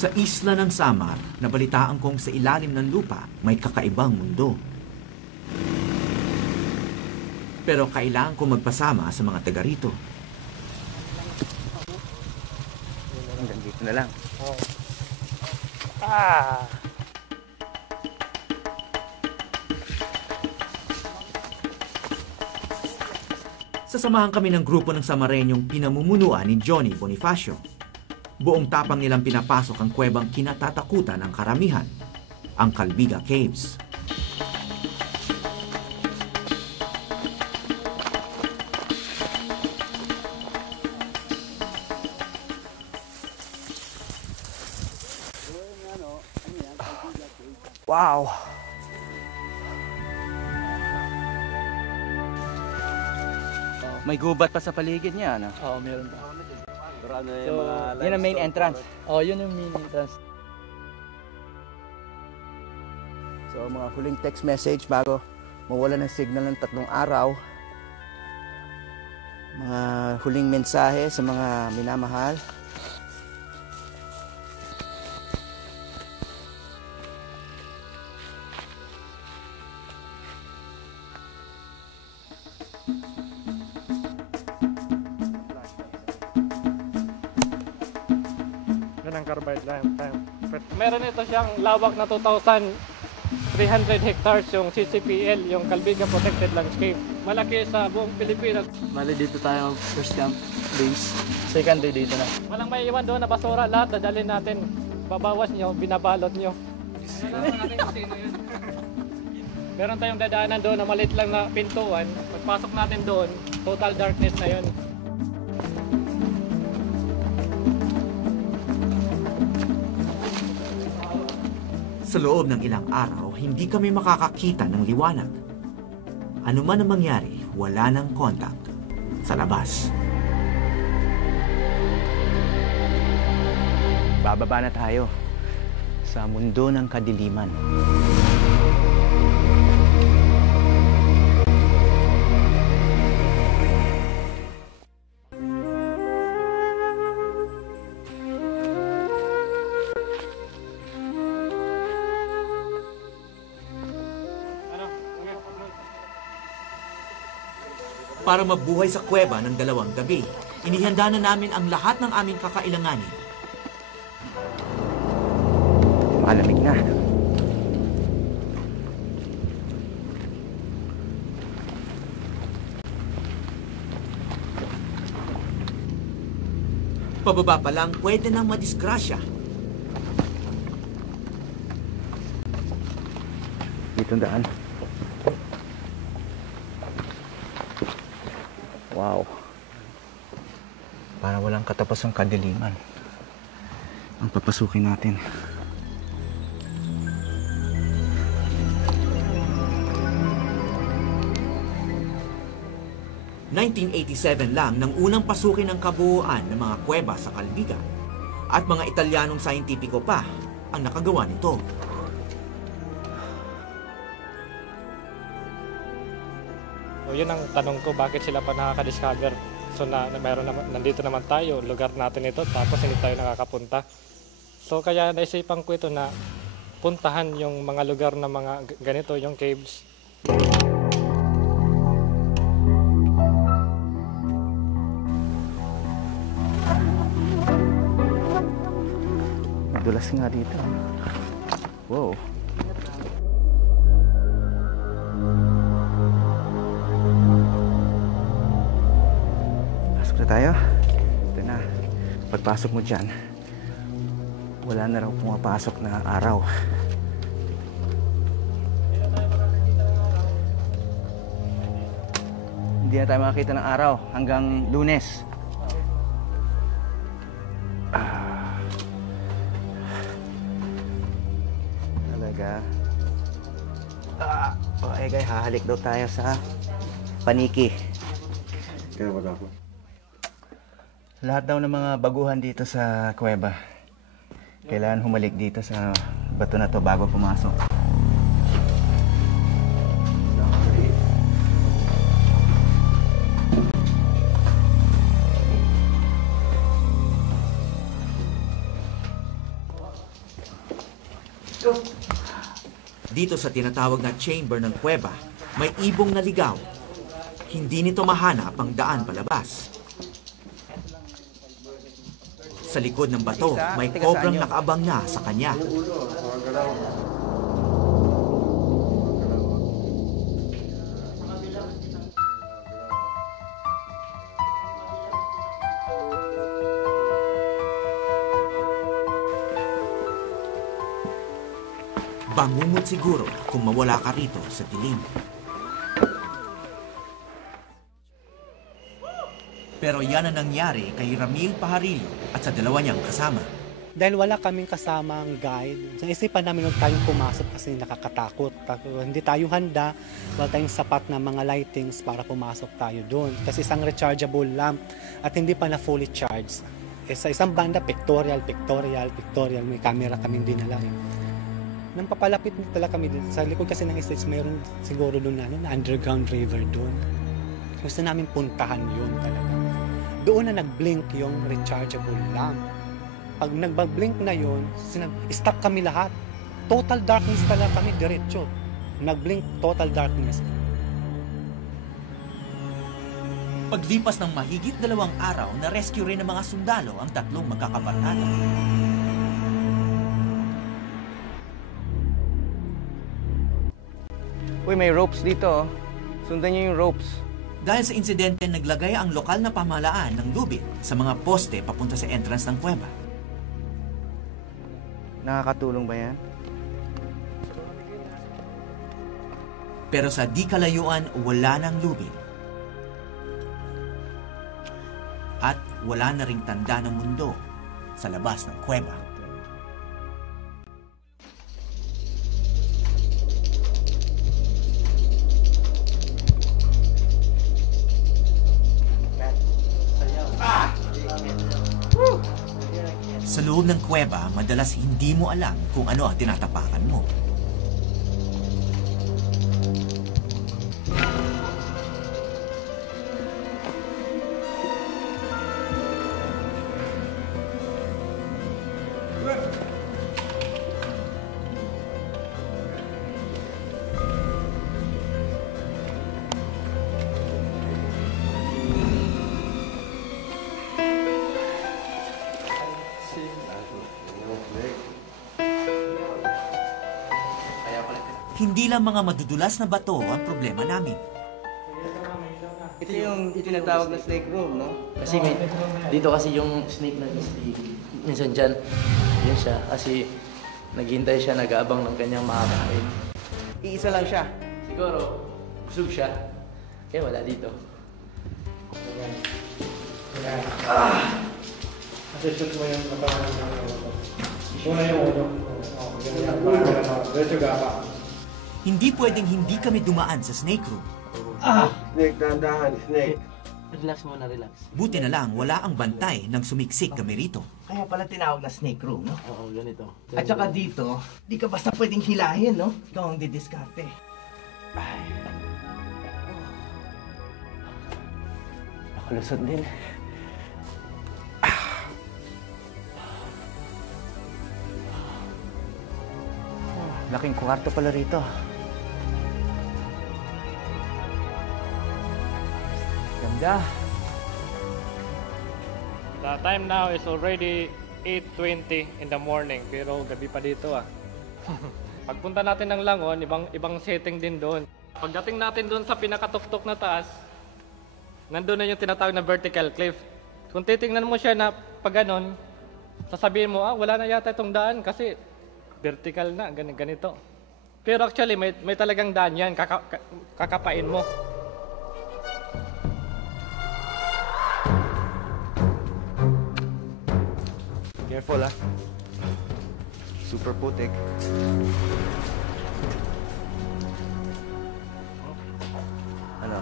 Sa isla ng Samar, nabalitaan kong sa ilalim ng lupa may kakaibang mundo. Pero kailangan kong magpasama sa mga taga rito. Hanggang dito na lang. Oh. Sasamahan kami ng grupo ng Samarenyong pinamumunuan ni Johnny Bonifacio. Buong tapang nilang pinapasok ang kuwebang kinatatakutan ng karamihan, ang Calbiga Caves. Wow! May gubat pa sa paligid niya, ano? Oo, meron pa. So, yun ang main entrance. Oo, yun yung main entrance. So, mga huling text message bago mawala ng signal ng 3 araw. Mga huling mensahe sa mga minamahal. Yan ang carbide lamp. Meron ito siyang lawak na 2,300 hectares yung CCPL, yung Calbiga Protected Landscape. Malaki sa buong Pilipinas. Bali dito tayo first camp base. Second day dito na. Walang may iwan doon na basura, lahat dadalhin natin. Babawas nyo, binabalot nyo. Meron tayong dadaanan doon na maliit lang na pintuan. Pagpasok natin doon, total darkness na yun. Sa loob ng ilang araw, hindi kami makakakita ng liwanag. Ano man ang mangyari, wala nang contact sa labas. Bababa na tayo sa mundo ng kadiliman. Para mabuhay sa kuweba ng 2 gabi, inihanda na namin ang lahat ng aming kakailanganin. Malamig na. Pababa pa lang, pwede nang madisgrasya. Dito ang daan. Wow. Para walang katapusang kadiliman ang papasukin natin. '87 lang nang unang pasukin ng kabuuan ng mga kuweba sa Calbiga at mga Italianong sayentipiko pa ang nakagawa nito. So, yun ang tanong ko, bakit sila pa nakaka-discover? So meron naman, nandito naman tayo, lugar natin ito, tapos hindi tayo nakakapunta. So kaya naisipan ko ito na puntahan yung mga lugar na mga ganito, yung caves. Madulas nga dito. Wow. Tayo. Ito na. Pagpasok mo dyan, wala na raw pumapasok na araw. Hindi na tayo makakita ng araw hanggang Lunes. Talaga. Okay guys, hahalik daw tayo sa Paniki. Kaya wala ko. Lahat daw ng mga baguhan dito sa kuweba, kailangan humalik dito sa bato na to bago pumasok. Dito sa tinatawag na chamber ng kuweba, may ibong naligaw. Hindi nito mahanap ang daan palabas. Sa likod ng bato, may kobrang nakaabang na sa kanya. Bangungot siguro kung mawala ka rito sa dilim. Pero yan ang nangyari kay Ramil Pajarillo at sa dalawa niyang kasama. Dahil wala kaming kasamang guide, naisipan namin huwag tayong pumasok kasi nakakatakot. Hindi tayo handa, wala tayong sapat na mga lightings para pumasok tayo doon. Kasi isang rechargeable lamp at hindi pa na fully charged. Sa isang banda, pictorial, may camera kami dinala. Nang papalapit talaga kami din, sa likod kasi ng stage, mayroon siguro doon na underground river doon. Gusto namin puntahan yun talaga. Doon na nag-blink yung rechargeable lamp. Pag nag-blink na yun, stop kami lahat. Total darkness talaga kami, diretso. Nag-blink, total darkness. Paglipas ng mahigit 2 araw, na-rescue rin ng mga sundalo ang 3 magkakabarkada. Uy, may ropes dito. Sundan niyo yung ropes. Dahil sa insidente, naglagay ang lokal na pamahalaan ng lubid sa mga poste papunta sa entrance ng kuweba. Nakakatulong ba yan? Pero sa di kalayuan, wala ng lubid. At wala na ring tanda ng mundo sa labas ng kuweba. Sa loob ng kuweba, madalas hindi mo alam kung ano ang tinatapakan mo. Hindi lang mga madudulas na bato ang problema namin. Ito yung tinatawag na snake room, no? Kasi dito kasi yung snake na stay. Minsan dyan, yun siya. Kasi naghihintay siya, nag-aabang ng kanyang makakain. Iisa lang siya. Siguro, busog siya. Kaya wala dito. Assistant mo yung katawan ng una yung ulo. Diretso gapa. Hindi pwedeng hindi kami dumaan sa snake room. Snake, dahan-dahan, snake. Relax muna, relax. Buti na lang wala ang bantay nang sumiksik kami rito. Kaya pala tinawag na snake room, no? Oo, ganito. At saka dito, di ka basta pwedeng hilahin, no? Ikaw ang didiskarte. Nakalusot din. Laking kwarto pala rito. Ganda. The time now is already 8:20 in the morning, pero gabi pa dito ah. Pagpunta natin ng Langon, ibang setting din doon. Pagdating natin doon sa pinakatuktok na taas, nandun na yung tinatawag na vertical cliff. Kung titingnan mo siya na pag ganon, sasabihin mo, wala na yata itong daan kasi vertical na, ganito. Pero actually, may talagang daan yan, kakapain mo. Careful, ah. Super putik. Ano?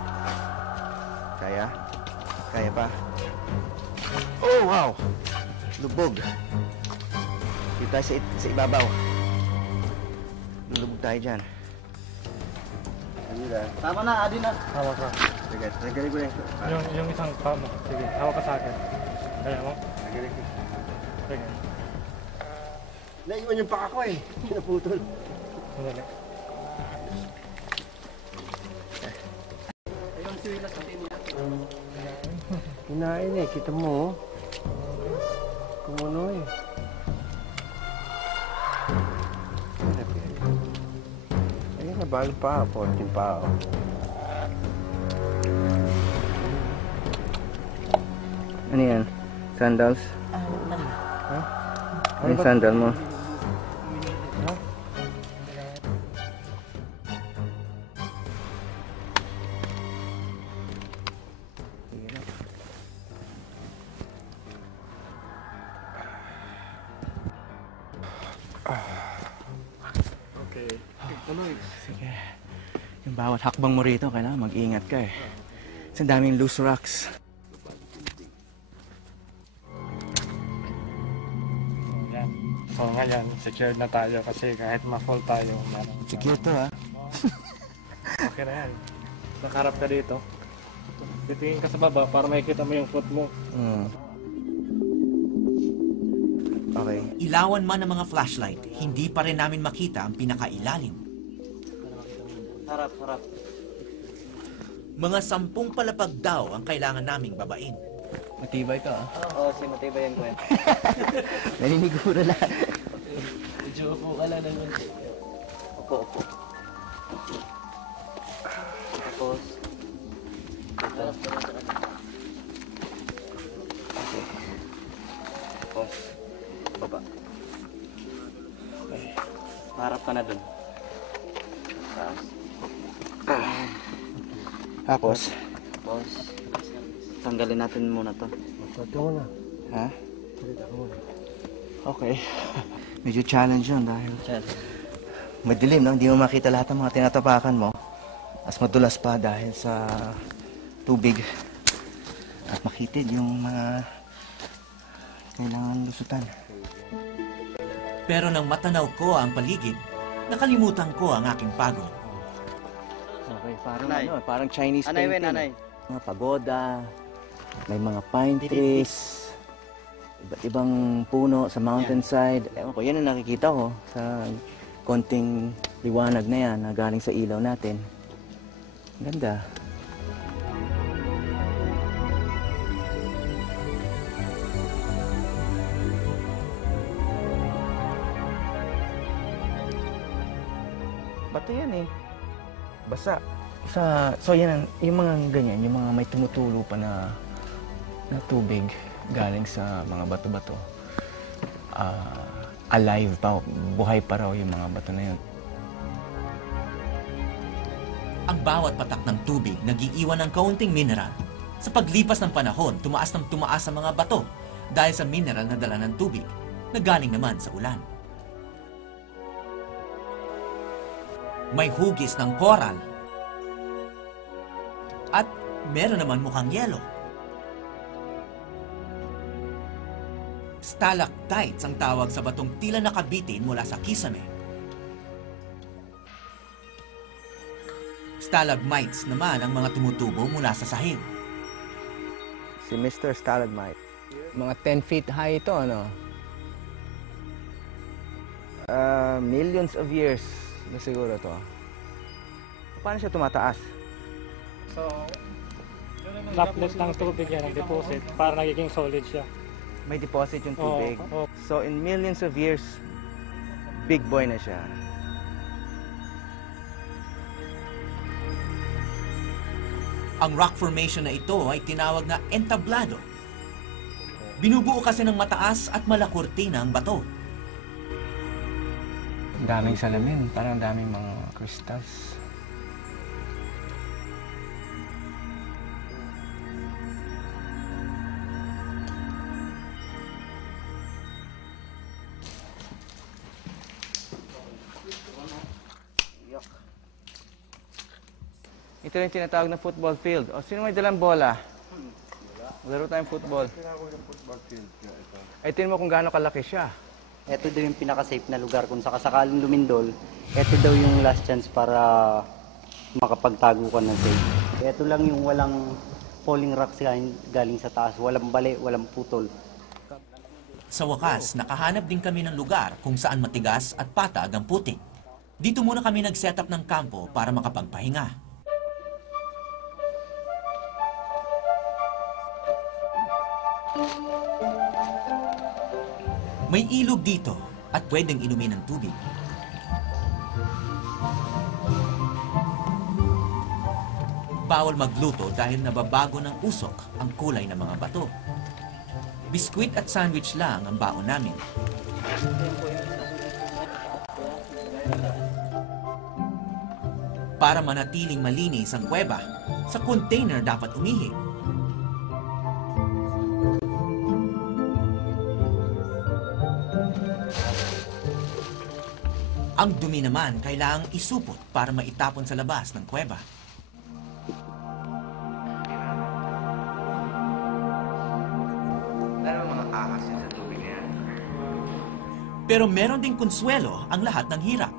Kaya? Kaya pa? Oh, wow! Lubog. Dito tayo sa ibabaw. Lulubog tayo dyan. Tama na, adi na. Hawak ka. Sige, nagaling ko na Yung isang pa mo. Sige, hawak ka sa akin. Kaya mo? Nagaling ko. Sige. Naiwan yung paa ko eh. Pinaputol. Sandali. Kinain eh, kita mo. Kumuno eh. Ayun, nabalo pa ako. Konting pa ako. Ano yan? Sandals? Ha? Ano yung sandal mo? Okay. Sige. Yung bawat hakbang mo rito, kailangan mag-ingat ka eh. Kasi ang daming loose rocks. Yan. So ngayon, secured na tayo kasi kahit ma-fall tayo, meron. Secure to ha. Okay na yan. Nakaharap ka dito. Titingin ka sa baba para makikita mo yung foot mo. Okay. Ilawan man ng mga flashlight, hindi pa rin namin makita ang pinakailalim. Harap, harap. Mga 10 palapag daw ang kailangan naming babain. Matibay to ha. Oo, si matibay ang kwento. Naniniguro lang. Medyo upo ka lang naman. Upo, upo. Tapos, ito. Tapos, baba. Harap ka na dun. Tapos, Tapos, tanggalin natin muna to. Ito mo na. ha? Okay. Medyo challenge yun dahil madilim, no? Hindi mo makita lahat ng mga tinatapakan mo. As madulas pa dahil sa tubig. At makitid yung mga kailangan lusutan. Pero nang matanaw ko ang paligid, nakalimutan ko ang aking pagod. Okay, parang Anay. parang Chinese Anay, painting. anay. Mga pagoda, may mga pine trees, iba't ibang puno sa mountainside. Ewan ko, yan ang nakikita ko sa konting liwanag na yan na galing sa ilaw natin. Ganda. Bato yan eh. Basa. So yan, yung mga ganyan, yung mga may tumutulo pa na tubig galing sa mga bato-bato. Alive pa, buhay pa raw yung mga bato na yun. Ang bawat patak ng tubig nag-iiwan ng kaunting mineral. Sa paglipas ng panahon, tumaas ng tumaas ang mga bato dahil sa mineral na dala ng tubig na galing naman sa ulan. May hugis ng coral at meron naman mukhang yelo. Stalactites ang tawag sa batong tila nakabitin mula sa kisame. Stalagmites naman ang mga tumutubo mula sa sahig. Si Mr. Stalagmite. Mga 10 feet high ito, ano? Millions of years na siguro to. Paano siya tumataas? So, droplet ng tubig yan, ang deposit, para nagiging solid siya. May deposit yung tubig. Oo. So in millions of years, big boy na siya. Ang rock formation na ito ay tinawag na entablado. Binubuo kasi ng mataas at malakurtina ang bato. Daming salamin, parang daming mga crystals. Ito yung tinatawag na football field. O, sino may dalang bola? Laro tayong football. Ay, tingnan mo kung gaano kalaki siya. Ito daw yung pinaka-safe na lugar kung sakasakaling lumindol. Ito daw yung last chance para makapagtago ka ng safe. Ito lang yung walang falling rocks galing sa taas. Walang bali, walang putol. Sa wakas, nakahanap din kami ng lugar kung saan matigas at patag ang putik. Dito muna kami nag-set up ng kampo para makapagpahinga. May ilog dito at pwedeng inumin ng tubig. Bawal magluto dahil nababago ng usok ang kulay ng mga bato. Biskwit at sandwich lang ang baon namin. Para manatiling malinis ang kuweba, sa container dapat umihi. Ang dumi naman kailangang isupot para maitapon sa labas ng kuweba. Pero meron ding konsuelo ang lahat ng hirap.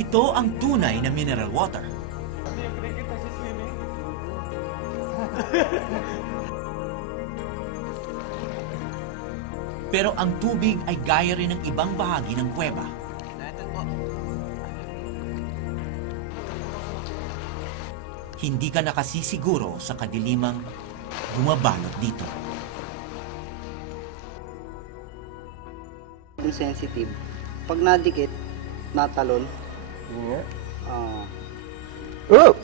Ito ang tunay na mineral water. Pero ang tubig ay gaya rin ng ibang bahagi ng kuweba. Hindi ka nakasisiguro sa kadilimang bumabalot dito. Sensitive. Pag nadikit, natalon. Nga. Oh!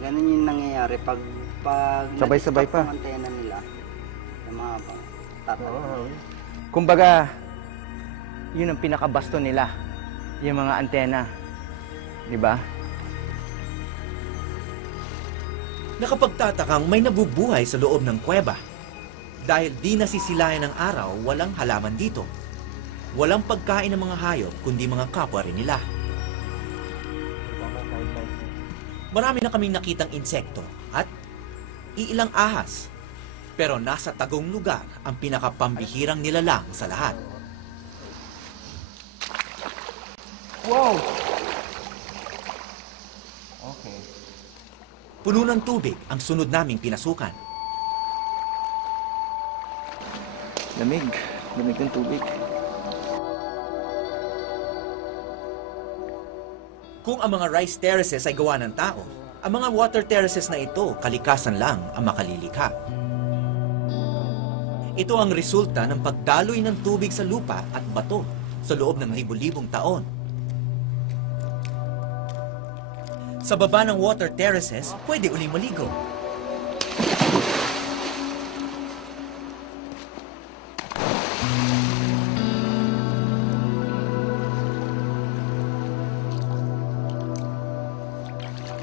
Ganun yung nangyayari pag Sabay-sabay pa. ang antena nila na mahaba. Tatalon. Kumbaga, yun ang pinakabasto nila, yung mga antena. Di ba? Nakapagtatakang may nabubuhay sa loob ng kuweba. Dahil di nasisilayan ng araw, walang halaman dito. Walang pagkain ng mga hayop, kundi mga kapwa rin nila. Marami na kaming nakitang insekto at iilang ahas. Pero nasa tagong lugar ang pinakapambihirang nilalang sa lahat. Wow! Okay. Puno ng tubig ang sunod naming pinasukan. Lamig. Lamig ng tubig. Kung ang mga rice terraces ay gawa ng tao, ang mga water terraces na ito kalikasan lang ang makalilikha. Ito ang resulta ng pagdaloy ng tubig sa lupa at bato sa loob ng libu-libong taon. Sa baba ng water terraces, pwede uling maligo.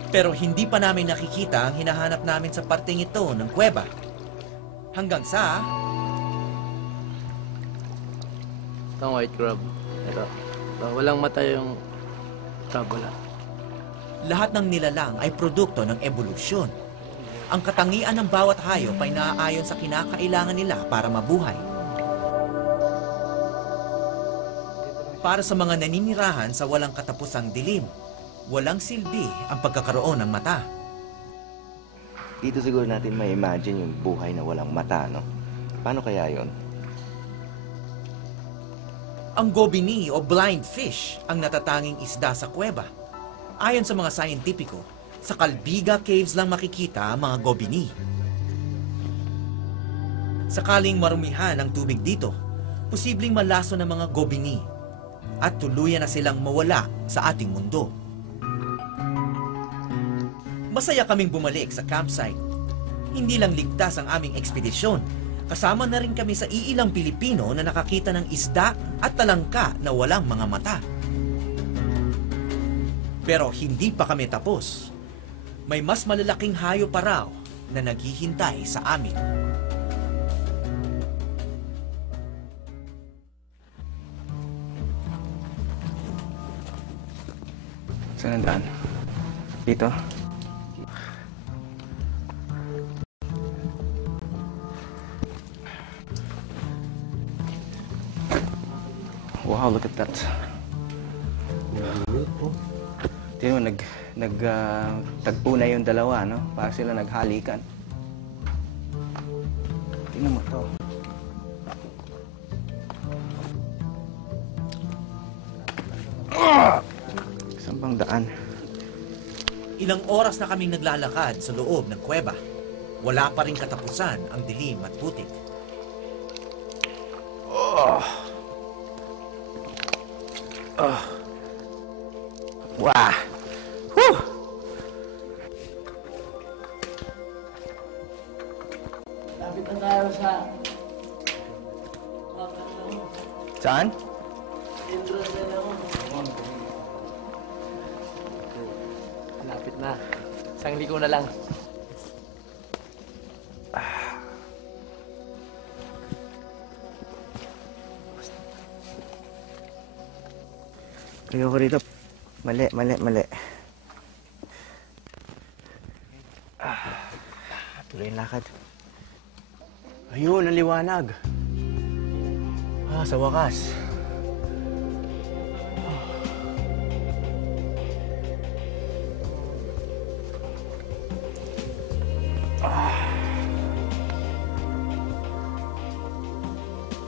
Pero hindi pa namin nakikita ang hinahanap namin sa parteng ito ng kuweba. Hanggang sa... Itong white crab. Ito. Walang mata yung crab, wala. Lahat ng nilalang ay produkto ng ebolusyon. Ang katangian ng bawat hayop ay naaayon sa kinakailangan nila para mabuhay. Para sa mga naninirahan sa walang katapusang dilim, walang silbi ang pagkakaroon ng mata. Dito siguro natin may imagine yung buhay na walang mata, no? Paano kaya yon? Ang gobini o blind fish ang natatanging isda sa kuweba. Ayon sa mga scientifico, sa Calbiga Caves lang makikita ang mga gobini. Sakaling marumihan ang tubig dito, posibleng malaso ng mga gobini at tuluyan na silang mawala sa ating mundo. Masaya kaming bumalik sa campsite. Hindi lang ligtas ang aming ekspedisyon, kasama na rin kami sa iilang Pilipino na nakakita ng isda at talangka na walang mga mata. Pero hindi pa kami tapos. May mas malalaking hayop pa raw na naghihintay sa amin. Saan ang daan? Dito? Wow, look at that. Tingnan mo, tagpo na yung dalawa, no? Para sila naghalikan. Tingnan mo to. Saan bang daan? Ilang oras na kaming naglalakad sa loob ng kuweba. Wala pa rin katapusan ang dilim at putik. Wow! Whew! Lapit na tayo sa... Saan? entrance na naman. Lapit na. Isang liko na lang. Ayoko rito. Mali. Tuloy yung lakad. Ayun, ang liwanag. Sa wakas.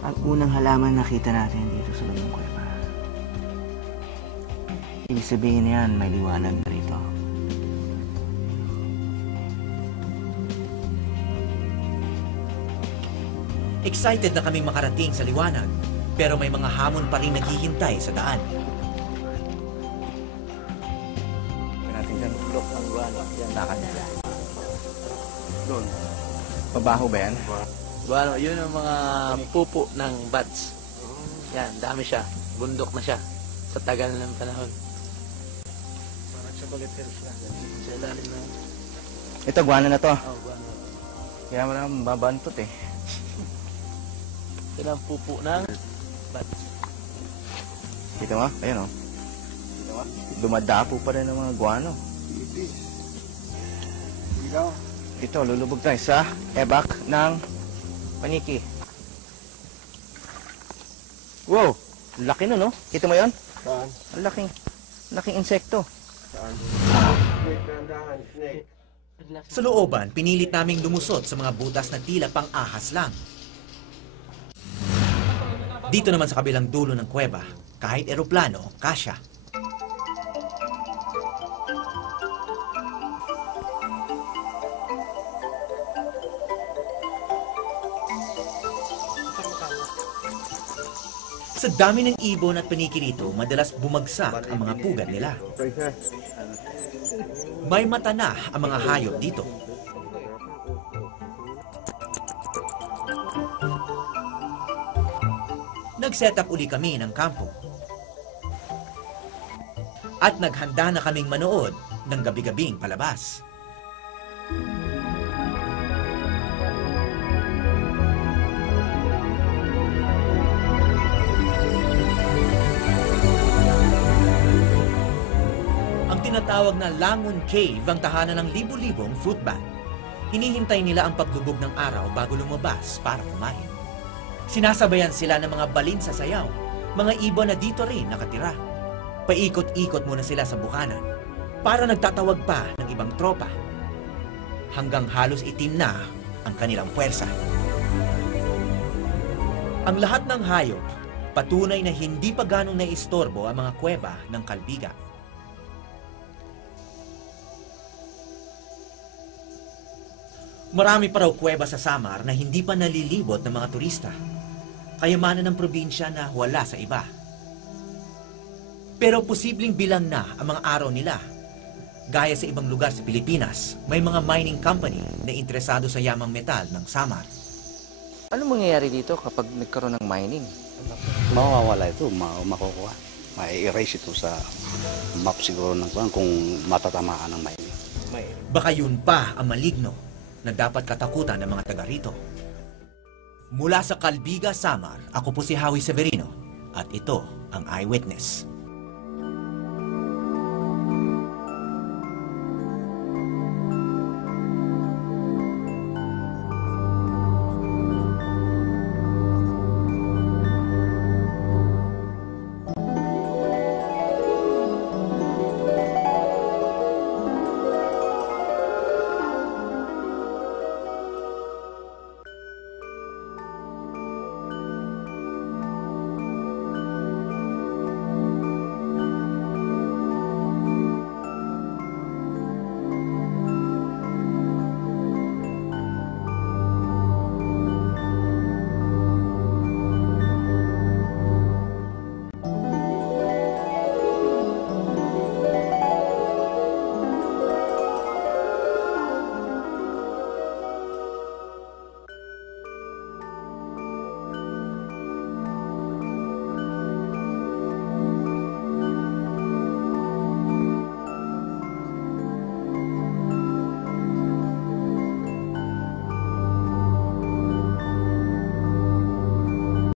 Ang unang halaman nakita natin dito sa loob ng kuweba. Ibig sabihin na yan, may liwanag na rito. Excited na kaming makarating sa liwanag, pero may mga hamon pa rin naghihintay sa daan. Kaya natin dyan. Lock ang buwan. Yan, lakad na. Doon. Mabaho ba yan? Buwan, yun ang mga pupo ng bats. Yan, dami siya. Bundok na siya. Sa tagal ng panahon. Parang chocolate hills na. Sa ilalim na. Ito, guwana na to. Buwan. Kaya mo na mababantot eh. Ito ang pupo ng bats. Kita mo? Ayun o. Dumadapo pa rin ng mga guano. Ito, lulubog tayo sa ebak ng paniki. Wow! Laki no, no? Kita mo yun? Saan? Ang laking insekto. Saan? Snake, dahan, snake. Sa looban, pinilit naming lumusot sa mga butas na tila pang-ahas lang. Dito naman sa kabilang dulo ng kuweba, kahit eroplano, kasya. Sa dami ng ibon at paniki rito, madalas bumagsak ang mga pugad nila. May mata na ang mga hayop dito. Nag-set up uli kami ng kampo. At naghanda na kaming manood ng gabi-gabing palabas. Ang tinatawag na Langon Cave ang tahanan ng libu-libong fruit bat. Hinihintay nila ang paglubog ng araw bago lumabas para kumain. Sinasabayan sila ng mga balin sa sayaw, mga ibon na dito rin nakatira. Paikot-ikot muna sila sa bukanan para nagtatawag pa ng ibang tropa. Hanggang halos itim na ang kanilang puwersa. Ang lahat ng hayop, patunay na hindi pa ganong naistorbo ang mga kuweba ng Kalbiga. Marami pa raw kuweba sa Samar na hindi pa nalilibot ng mga turista. Kayamanan ng probinsya na wala sa iba. Pero posibleng bilang na ang mga araw nila. Gaya sa ibang lugar sa Pilipinas, may mga mining company na interesado sa yamang metal ng Samar. Ano mangyayari dito kapag nagkaroon ng mining? Mawawala ito, makukuha. Ma-erase ito sa map siguro ng kung matatamaan ng mining. Baka yun pa ang maligno na dapat katakutan ng mga taga rito. Mula sa Kalbiga, Samar, ako po si Howie Severino at ito ang Eyewitness.